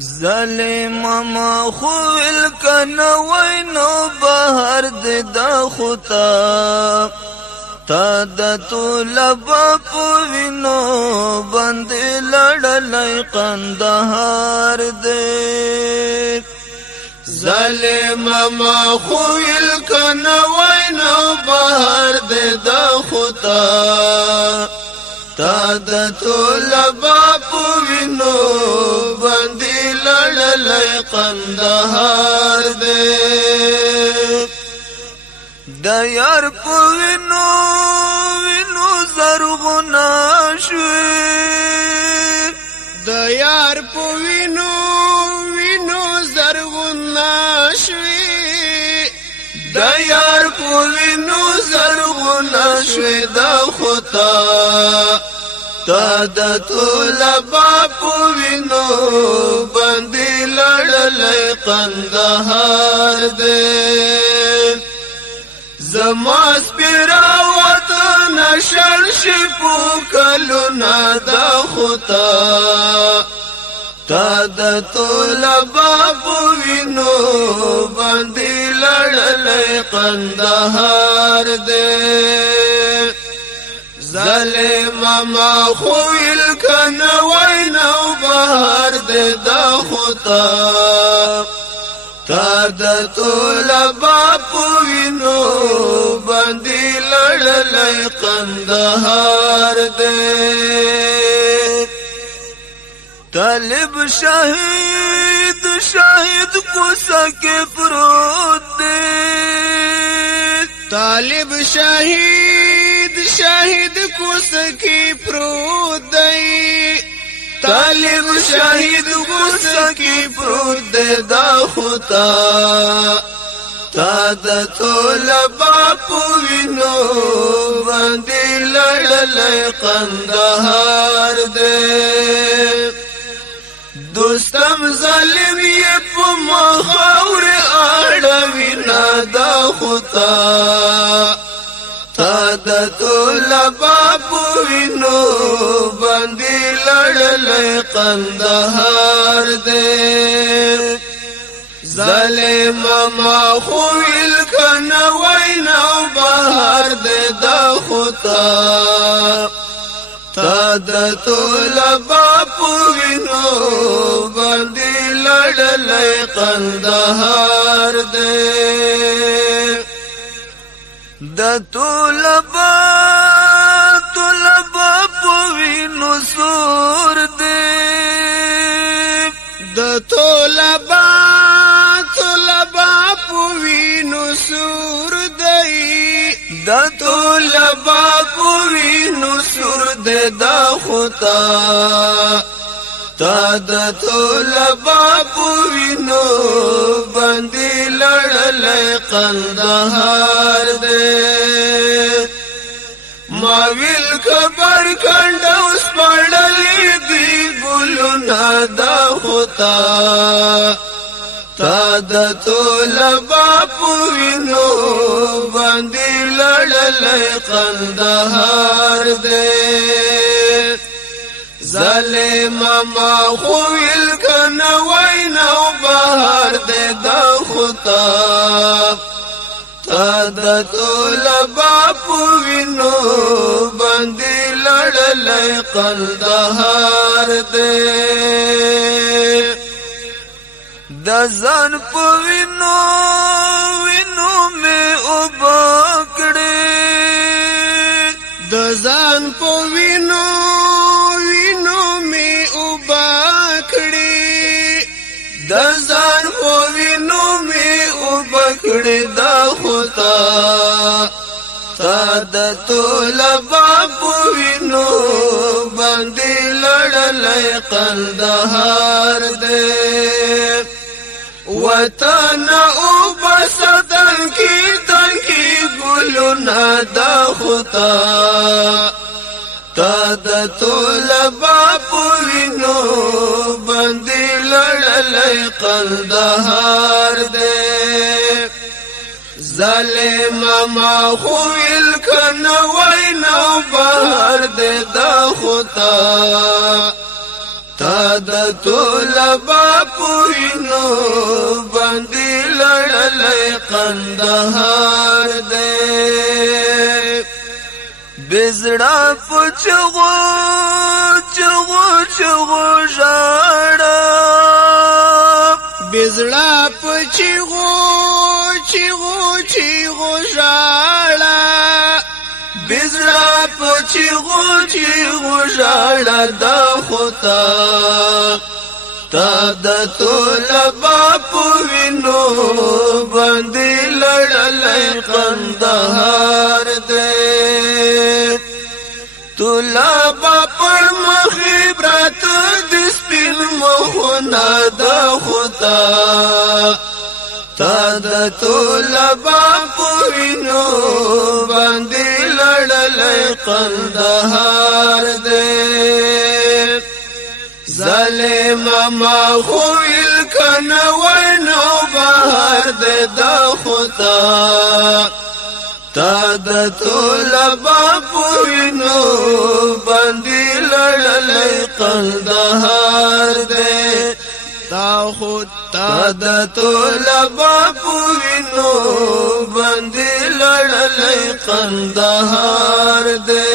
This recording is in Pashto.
ظالم ما خویل کنوی نو بهر د خطا تا د طلبا پوینو باندې لړلای قندهار دې ظالم ما خویل کنوی نو بهر د خطا تا د طلبا پوینو باندې لړلای قندهار دې د یار پوینو وینو زرغنا شوی د یار پوینو وینو زرغنا شوی د یار پوینو زرغنا شوی د خطا تا د طلبا پوینو باندې لړلای قندهار دې زما سپیرا وطن شر شپو کلونا دا خطا تا د طلبا پوینو باندې لړلای قندهار دې ظالم ما خویل کنوی نو بهر د خطا تا د طلبا پوینو باندې لړلای قندهار دې طالب شاهد کوڅه کې پروت دی طالب شاهد کوڅه کې پروت دی طالب شاهد کوڅه کې پروت دی دا خطا تا د طلبا پوینو باندې لړلای قندهار دې دوستم ظالم یې په مخاور اړوي نه دا خطا تا د طلبا پوینو باندې لړلای قندهار دې ظالم ما خویل کنوی نو بهر د خطا تا د طلبا پوینو باندې لړلای قندهار دې د طلبا پوینو سور دې د طلبا پوینو سور دی د طلبا پوینو سور دی دا خطا تا د طلبا پوینو باندې لړلای قندهار دې ما ویل خبر کند اوس پړلې دی ګلونه دا خطا تا د طلبا پوینو باندې لړلای قندهار دې ظالم ما خویل کنوی نو بهر د خطا تا د طلبا پوینو باندې لړلای قندهار دې د ځان په وینو مې وبکړې د ځان په وینو مې وبکړې د ځان په وینو مې وبکړې دا خطا تا د طلبا پوینو باندې لړلای قندهار دې وطن او بسدن کی ګلونه دا خطا تا د طلبا پوینو باندې لړلای قندهار دې ظالم ما خویل کنوی نو بهر د خطا تا د طلبا پوینو باندې لړلې قندهار دې بزړه پچغو چغو چغو ژړا بزړه پچغو چغو چغو ژړا بزړه پچغو چغو ژړا د خدا تا د طلبا پوینو باندې لړلې قندهار دې طلبا پر مخبرت د سپین مخونه د خدا تا د طلبا پوینو باندې لړلې قندهار دې ظالم ما خویل کنه ونو بهر د خدا تا د طلبا پوینو باندې لړلې قندهار دې تا خود تا د طلبا پوینو باندې لړلې قندهار دې